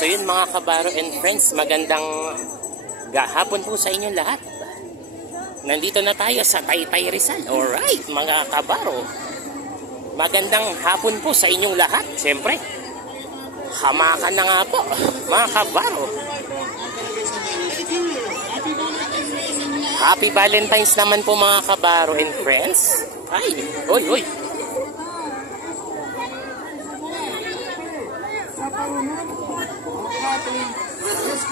So yun mga kabaro and friends, magandang hapon po sa inyong lahat. Nandito na tayo sa Taytay Rizal. Alright mga kabaro, magandang hapon po sa inyong lahat. Siyempre, hamakan na nga po mga kabaro. Happy Valentine's naman po mga kabaro and friends. Ay, oy.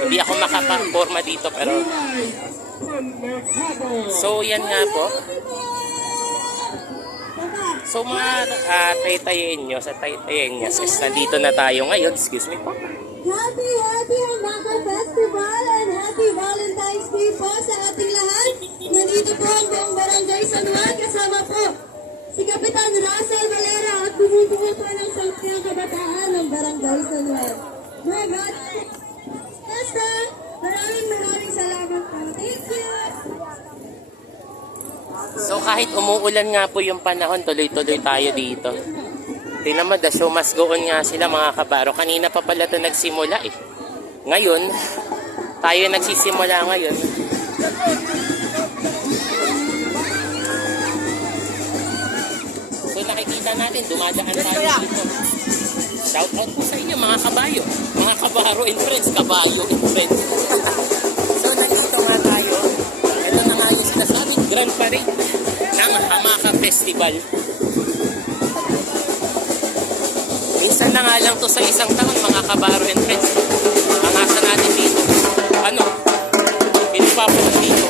Hindi ako makapaporma dito pero so yan nga po. So mga Taytayenyos sa Taytayenyas, nandito na tayo ngayon. Excuse me po. Happy Hamaka Festival and Happy Valentine's Day po sa ating lahat. Nandito po ang buong Barangay San Juan, kasama po si Kapitan Russell Valera at bumubuo po ng Sangguniang Kabataan ng Barangay San Juan. My God, Basta, maraming salamat po. Thank you! So kahit umuulan nga po yung panahon, tuloy-tuloy tayo dito. Tingnan mo, the show must go on nga sila mga kabaro. Kanina pa pala ito nagsimula eh. Ngayon, tayo nagsisimula ngayon. So nakikita natin, dumadaan tayo dito. Shout out po sa inyo mga kabayo. Mga kabaro and friends, kabayo and friends. So nandito nga tayo. Ito na nga yung sinasabing Grand Parade ng Hamaka Festival. Minsan na nga lang to sa isang taon mga kabaro and friends. Ang asa natin dito. Ano? Pinipapunod dito.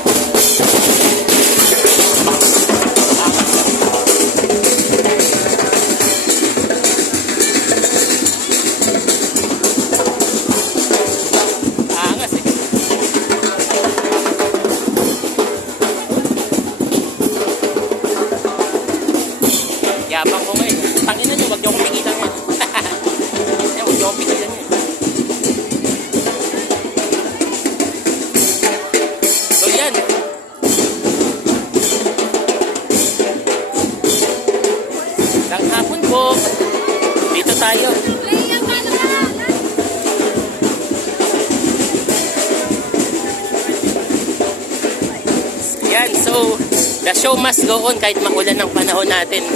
Angas eh. Yabang ko ngayon. Tangina nyo, wag nyo akong pigilan yan. Wag nyo akong pigilan yan. So yan. Lang hapon po. Dito tayo. Yan, so the show must go on kahit maulan ng panahon natin.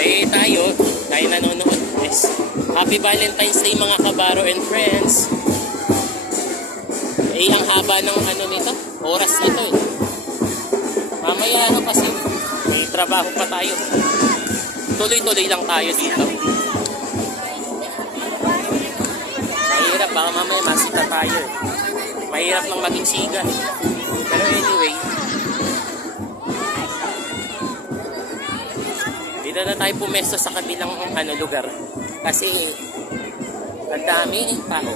Eh tayo nanonood. Yes. Happy Valentine's Day mga kabaro and friends. Eh ang haba ng ano nito, oras na to. Mamaya ano kasi may trabaho pa tayo. Tuloy-tuloy lang tayo dito. Mahirap, baka mamaya masita tayo. Mahirap lang maging siga. Pero anyway, dito na tayo pumesto sa kabilang lugar. Kasi ang dami tao.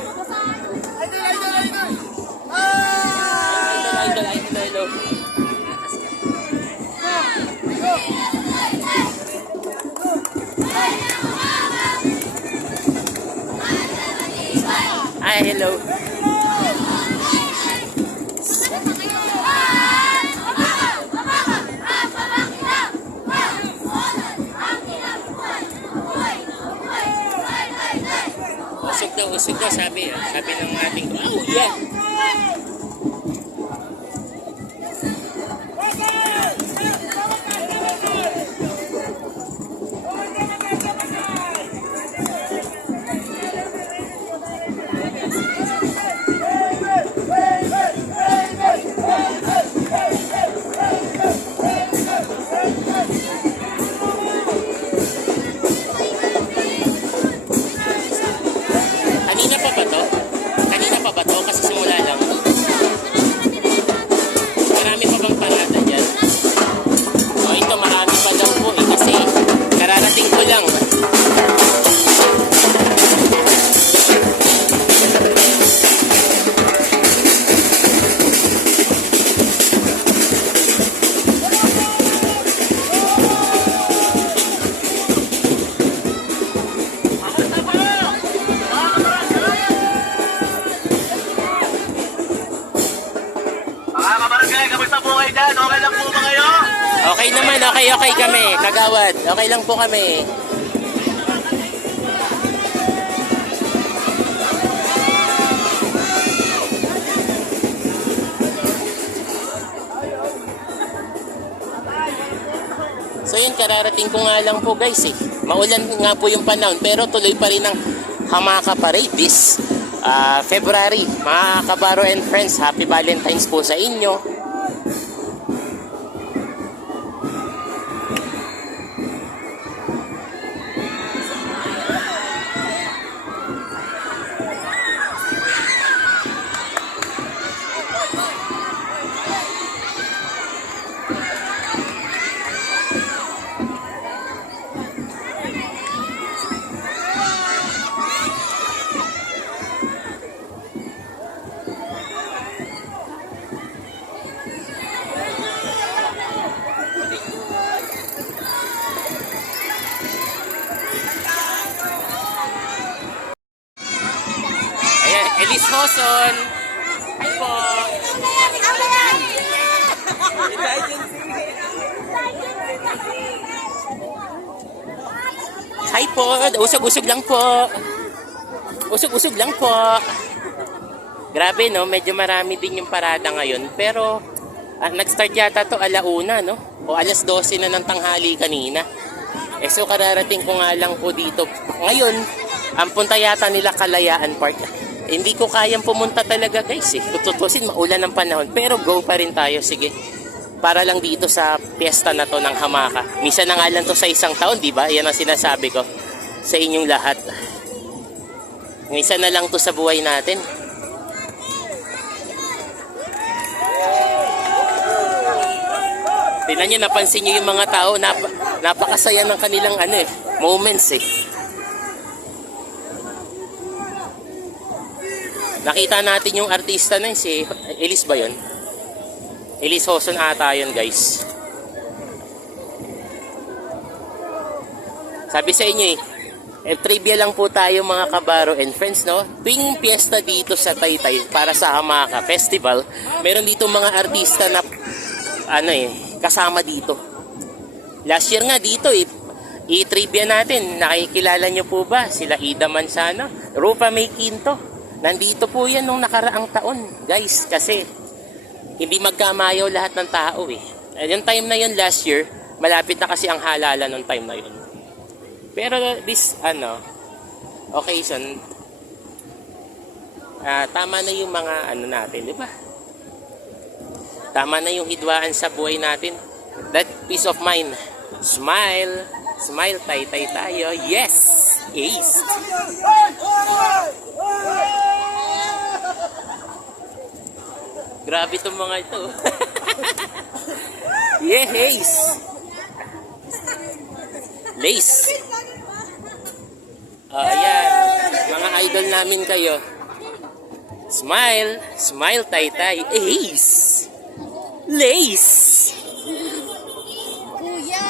Idol. Ay, hello. Usog daw, sabi ng ating oh yeah. Kanina pa ba to? Kasi simula lang. Marami pa bang parada dyan? O ito, marami pa daw po eh. Kasi kararating ko lang. Okay naman, okay kami, kagawad. Okay lang po kami. So yun, kararating ko nga lang po guys eh. Maulan nga po yung panahon pero tuloy pa rin ang Hamaka Parade this February. Mga kabaro and friends, happy Valentine's po sa inyo. Ayan, Elise Hoson. Hi po. Hi po. Usog-usog lang po. Usog-usog lang po. Grabe no, medyo marami din yung parada ngayon. Pero nag-start yata to alauna no? O alas 12 na ng tanghali kanina. So kararating ko nga lang po dito. Ngayon, ang punta yata nila Kalayaan Park. Hindi ko kayang pumunta talaga guys eh. Tututusin, maulan ng panahon. Pero go pa rin tayo, sige. Para lang dito sa piyesta na to ng Hamaka. Misa na nga lang to sa isang taon, di ba? Yan ang sinasabi ko sa inyong lahat. Misa na lang to sa buhay natin. Tingnan nyo, napansin nyo yung mga tao, napakasaya ng kanilang moments eh. Nakita natin yung artista na yun, si Elise ba yun? Elise Hoson ata yun guys. Sabi sa inyo trivia lang po tayo mga kabaro and friends no. Tuwing piyesta dito sa Taytay para sa Hamaka Festival, meron dito mga artista na kasama dito. Last year nga dito i-trivia natin. Nakikilala nyo po ba sila Ida Mansano, Rufa May Quinto? Nandito po yan nung nakaraang taon, guys, kasi hindi magkamayaw lahat ng tao eh. Yung time na yun last year, malapit na kasi ang halala nung time na yun. Pero this, occasion, tama na yung mga natin, di ba? Tama na yung hidwaan sa buhay natin. That peace of mind. Smile. Smile, Taytay tayo. Yes! Ace! Grabe itong mga ito. Yes! Lace! Ayan. Mga idol namin kayo. Smile! Smile, Taytay. Ace! Lace! Kuya,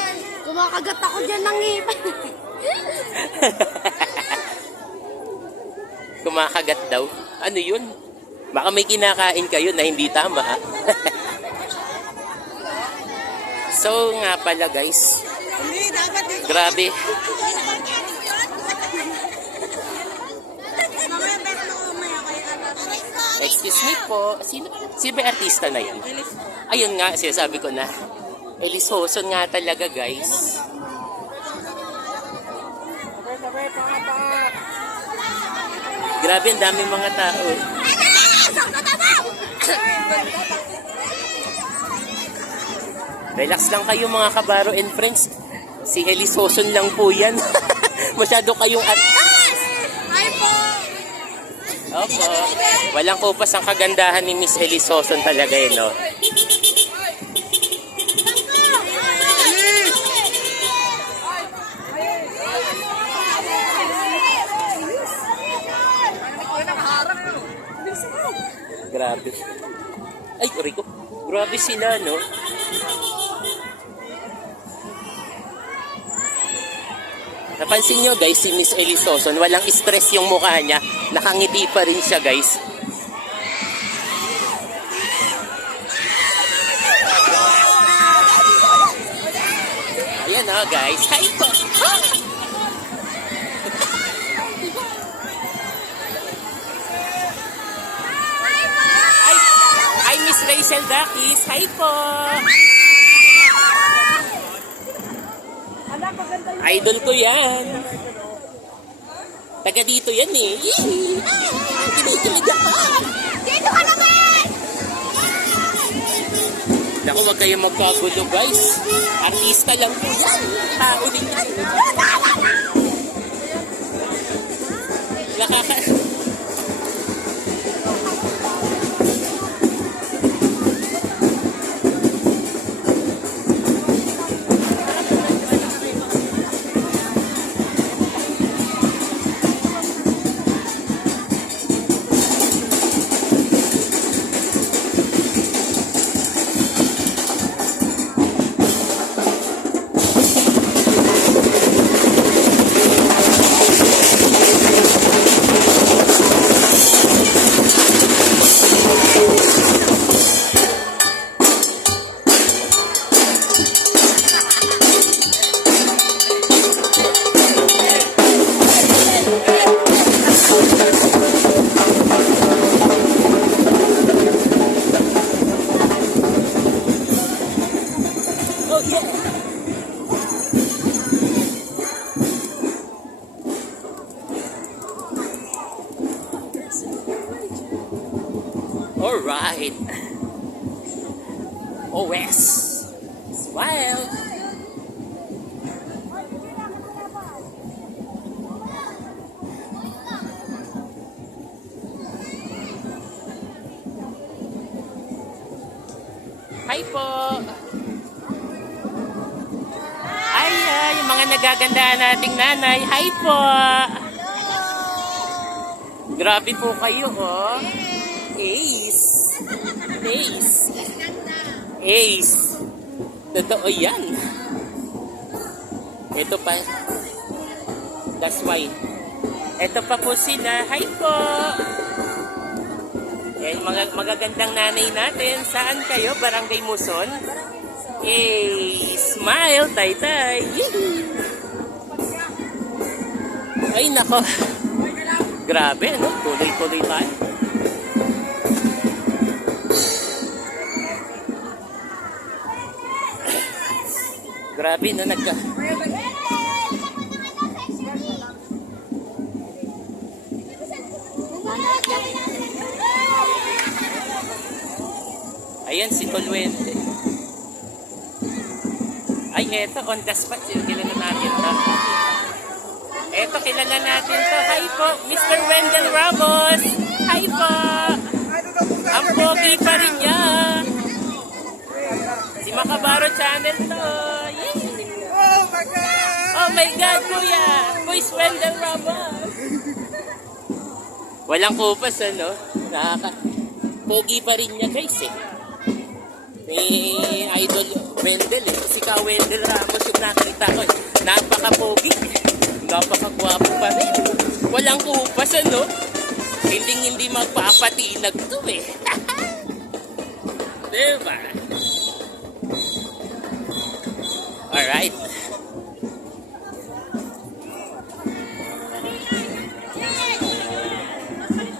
kumakagat ako dyan ng ngipin. Kumakagat daw. Ano yun? Baka may kinakain kayo na hindi tama. So nga pala guys. Grabe. Excuse me po. Sino ba artista na yan? Ayun nga, sinasabi ko na. Elise Hoson nga talaga guys. Grabe, ang daming mga tao. Relax lang kayo mga kabaro and friends. Si Elise Hoson lang po yan. Masyado kayong Hi po! Opo. Walang kupas ang kagandahan ni Miss Elise Hoson talaga yun, no? Grabe. Ay, Rico. Grabe sila, no? Napansin nyo, guys, si Miss Elise Hoson, walang stress yung mukha niya. Nakangiti pa rin siya, guys. Ayan, guys. Hi po. Hi, Miss Rachel Dakis. Hi po. Idol ko yan. Taga dito yan eh. Kinikilig ako. Dito ka naman! Naku, wag kayong magkagulo guys. Artista lang po yan. Tao din yan. Nakaka... Oh yeah! Alright. OS. Smile. Hi po. Ay, yung mga nagagandaan nating nanay. Hi po. Grabe po kayo, oh. Ace. Ace. Ace. Totoo yan. Ito pa. That's why. Ito pa po sila. Hi po. Yan, mga magagandang nanay natin. Saan kayo? Barangay Muson? Smile, tay-tay. Ay, nako. Grabe, no? Tuloy-tuloy tayo. Grabe, no? Ayan, si Tolwente. Ay, eto, on the spot. Kilala natin to. Eto, kilala natin to. Hi po, Mr. Wendell Ramos. Hi po. Ang pogi pa rin niya. Si Macabaro Channel to. Yay! Oh my God, kuya. Boys Wendell Ramos. Walang kupas, ano? Pogi pa rin niya, guys, eh. May idol Wendell eh. Si Ka Wendell Ramos yung nakita ko eh. Napaka-pogi. Napaka-gwapo pa rin. Walang kupas, ano? Hindi magpapatinag to eh. Diba? Alright.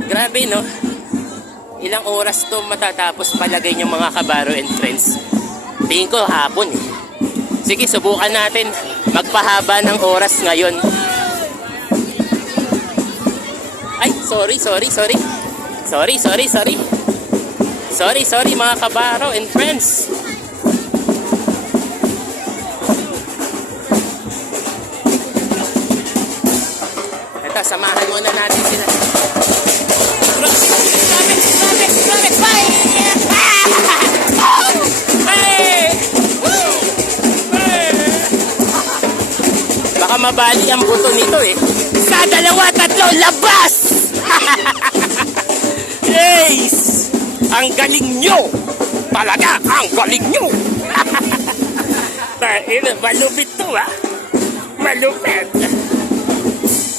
Grabe, no? Ilang oras to matatapos palagay yung mga kabaro and friends? Tingin ko hapon eh. Sige, subukan natin magpahaba ng oras ngayon. Ay, sorry mga kabaro and friends. Ito, samahan muna natin sila. Baka mabali ang buto nito eh. Sa 2, 3, labas! Ace! Ang galing nyo! Talaga, ang galing nyo! Malupit to ah. Malupit.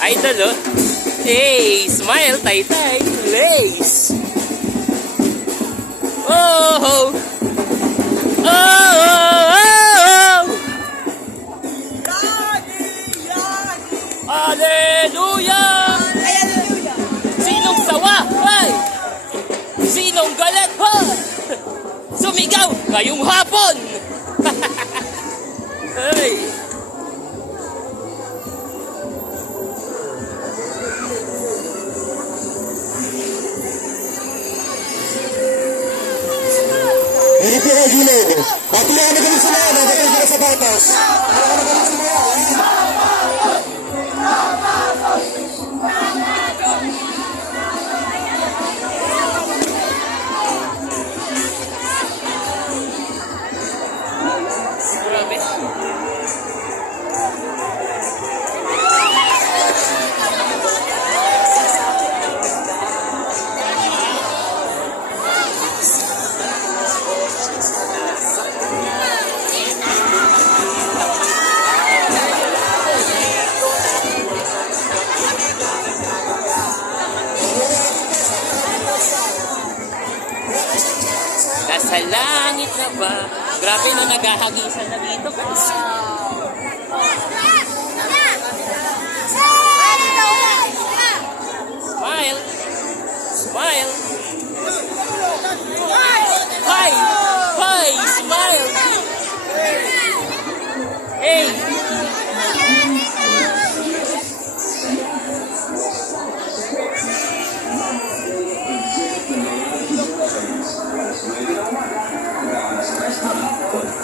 Idol oh. Hey, smile, tay-tay. Lace. Oh! Hallelujah! Sinong sawa? Ay! Sinong galit? Ha? Sumigaw ngayong hapon! Ay! Pinakagaling sila, nagdating sila sa batas. Pinakagaling sila. Grabe. Nasa langit na ba? Grabe na naghahagisan na dito, guys. Smile. Smile. Hi. Hi. Smile. Hey.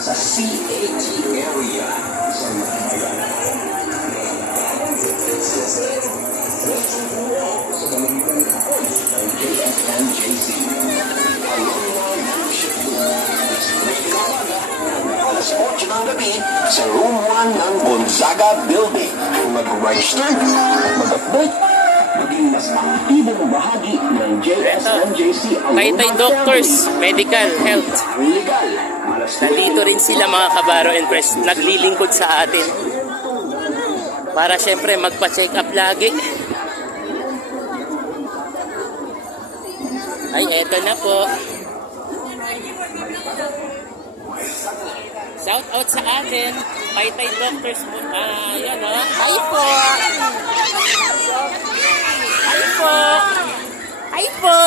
Sa CAT area sa Bayan. Sa Balanggan Hall ng JSNJC. Alumni Leadership Group. Alas 8 ng gabi sa Room 1 ng Gonzaga Building. Mag-register at mag-update. Maging mas aktibong bahagi ng JSNJC. Taytay Doctors, Medical, Health. Legal. Nandito rin sila mga kabaro and press. Naglilingkod sa atin. Para syempre magpa-check up lagi. Ay, eto na po. Shout out sa atin. Taytay Doctors. Yan o. Hi po. Hi po. Hi po.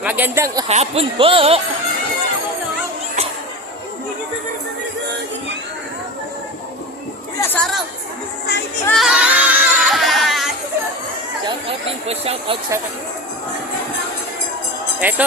Magandang hapon po. Shout out din po. Shout out sa... Eto.